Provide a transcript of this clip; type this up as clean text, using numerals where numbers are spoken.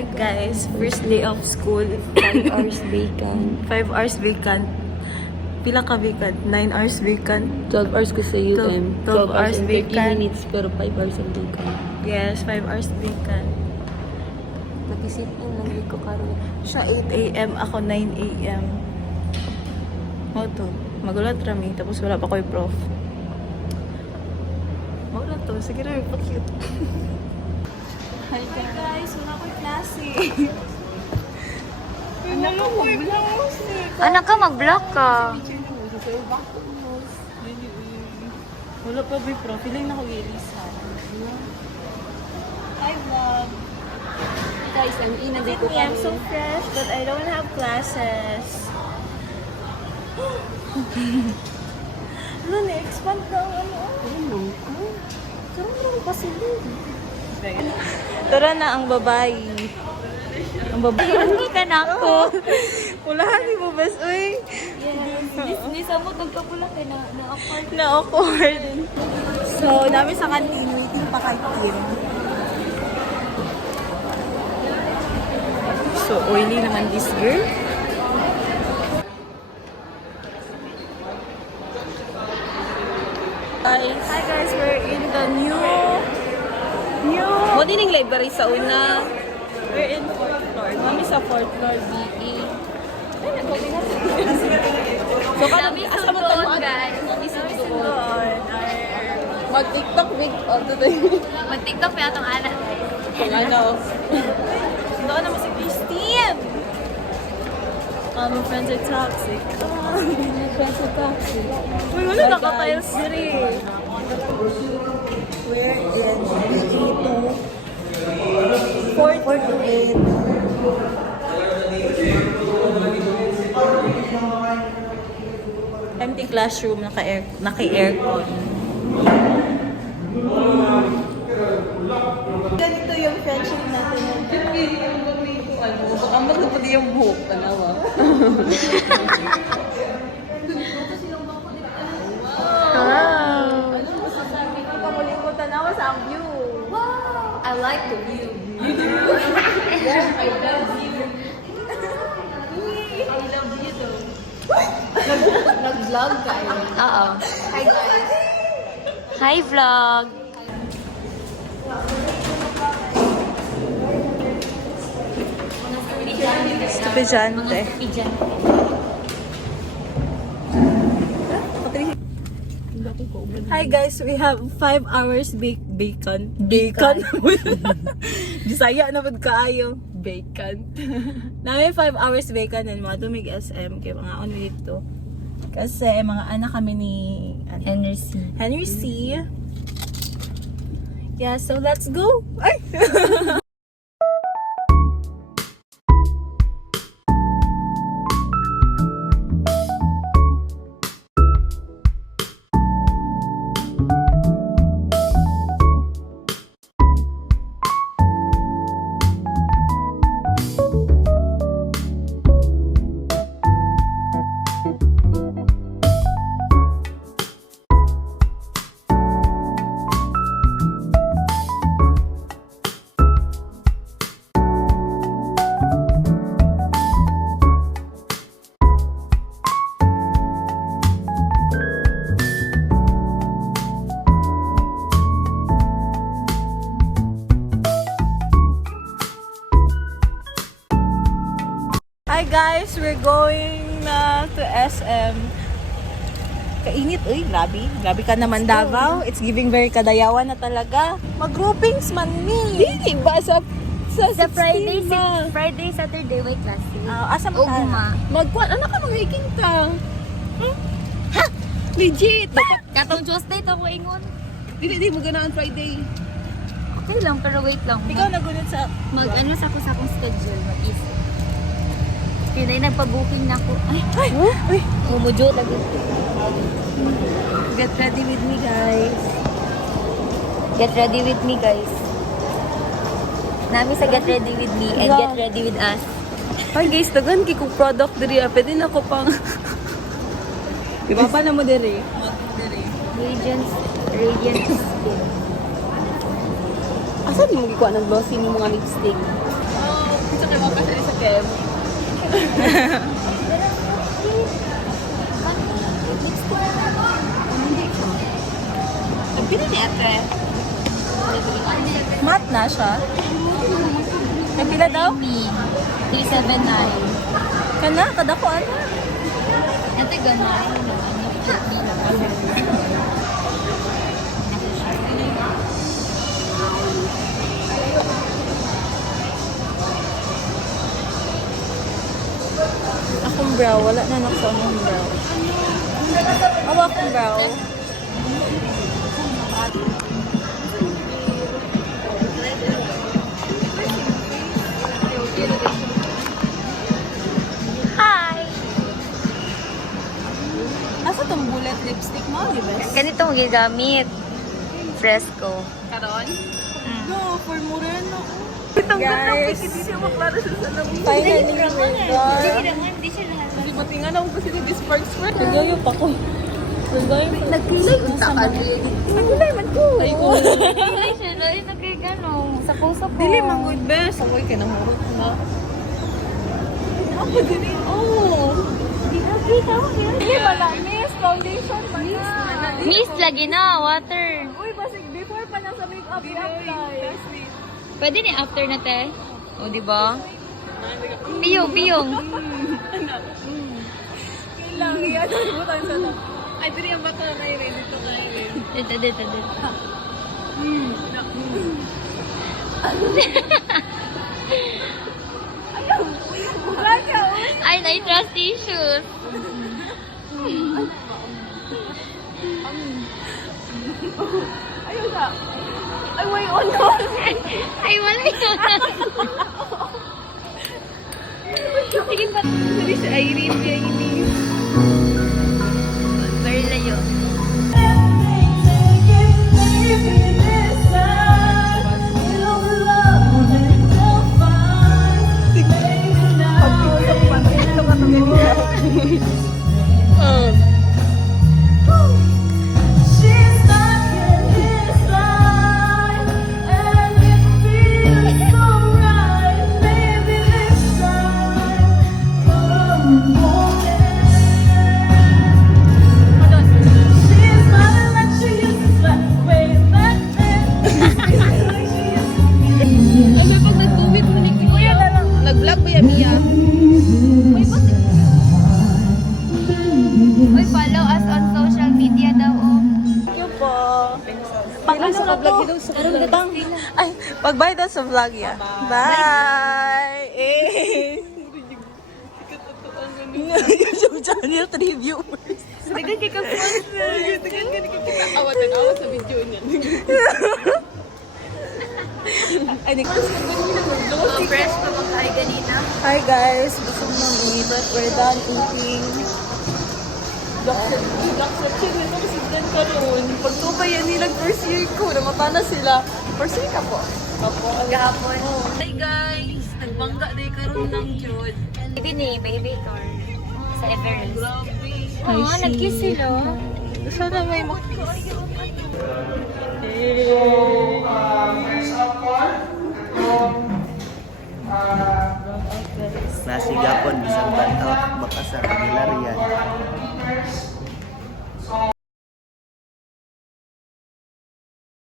Hi guys, first day of school. 5 hours vacant. 5 hours vacant. Pila ka vacant? 9 hours vacant. 12 hours ko sa UM. 12 hours and 30 vacant. minutes pero 5 hours ang vacant. Yes, 5 hours vacant. Nag-isip in lang ko karon. Siya 8 a.m. Ako 9 a.m. O to, magulat rami. Tapos wala pa ko yung prof. Magulat to. Sige na, pa-cute. Hi guys, wala ko yung klase. Anak ko mag-block. Anak ka, mag-block ka. Wala pa ba prof? Feeling na ko i-elisa. Hi vlog. Guys, ang ina dito I'm so fresh but I don't have classes. Ano, na-expand na ang ano? Sarang lang pa sila. Tara na ang babae. Ang babae. Hindi ka na ako. Ulahan mo bas, uy. Yes. Ni samot nagkapula kay na-awkward. Na-awkward. So, namin sa canteen, waiting pa kay Kim. So, oily naman this girl. Hi guys, we're in the new Mo din ang library sa una. we're in 4th floor. Kami sa 4th floor BE. So kami asa mo tong guys. Kami sa Doon. Mag-TikTok with today. Mag-TikTok pa atong anak. Kung ano. Doon naman si Christine. My friends are toxic. My friends are toxic. Uy, wala nakatiles diri. We're in BE2. 4 to 8. Empty classroom, naka-aircon. Ganito yung friendship natin. Ang magpapadi yung buhok. Tanawa. Wow! Kamuling ko tanawa sa ang view. Wow! I like the view. You do? Yes, I love you. I love you though. Nag-vlog ka eh. Oo. Hi guys. Hi vlog. Estudyante. Hi guys, we have 5 hours bacon. Bacon? Bisaya na pud kaayo. Bacon. Namin 5 hours bacon and mga tumig SM kay mga on dito. Kasi mga anak kami ni Henry C. Yeah, so let's go. Ay. Hi guys, we're going na to SM. Kainit, uy, grabe. Grabe ka naman Davao. It's giving very kadayawan na talaga. Mag-groupings man ni. Hindi ba sa Friday, 16 ba? Friday, Saturday, wait class. Asa mo tayo? Ugma. Magkuhan, anak ka mag-hiking ka. Ha? Legit! Dapat, Katong Tuesday to ko ingon. di mo ganaan Friday. Okay lang, pero wait lang. Ikaw nagunit sa... Mag-ano sa akong schedule, mag-isip. Kaya na nagpa-booking na ako. Ay, Uy, umudyo lagi. get ready with me guys. Get ready with me, guys. Nami sa get ready with me and get ready with us. Ay guys, dagan kay kong product diri. Pwede na ko pang... Ibaba na mo diri. Radiant skin. Asa di mo gikuha ng glossy ng mga lipstick? Gusto kayo mapasali sa Kev. Ang pili ni Ate. Mat na siya. May pila daw? 379. Kana, kadako ano? Ate, ganay. Akong brow, wala na naksa akong brow. Awa akong brow. Hi! Nasa tong bullet lipstick mo, di ba? Ganito mo gigamit. Fresco. Karon? No, for moreno. Guys. Guys, Siya maklaro siya sa lamang. finally we're done. Hindi siya lahat. Hindi ba tingnan ako kasi ni Sparks Sparks. Nagayo pa ko. Nagayo pa. Nagkilay unta ka din. Nagkilay man ko. Ay ko. Hindi siya lahat na kay gano'n. Sa puso ko. Dili man good best. Ako'y kinamurot na. Ako dili. Oh. Dili ba na miss foundation man na. Miss lagi na, water. Uy, basig before pa na sa makeup i-apply. Pwede ni after na te. O, di ba? Piyong, piyong. Kailang iya butan sa na. Ay, dili ang bata na rin. Dito na rin. Dito, dito, dito. Ay, na-trust tissues. Ayun na. Ay, way on na. Ay, wala yun. Sige pa. Sabi si Irene, kaya hindi. Very layo. Kasi pag nag-tubig mo ni Kuya, nag-vlog ba yan, Mia? Uy, follow us on social media daw. Oh. Thank you po. Pag ano na to? Ay, pag-bye daw sa vlog ya. Bye! Eh! YouTube channel, 3 viewers. Sige, kay ka-sponsor. Awat sa video niya. Ay, di So, fresh pa bang tayo ganina? Hi guys, gusto mo nang but we're done cooking. Pagtupay yan nilang first year ko, namata na sila. First year ka po. Gahapon. Hi guys, nagbangga na karon ng Jud. Baby ni, baby tour. Sa Everest. Grabe. Oo, nag-kiss sila. Sana may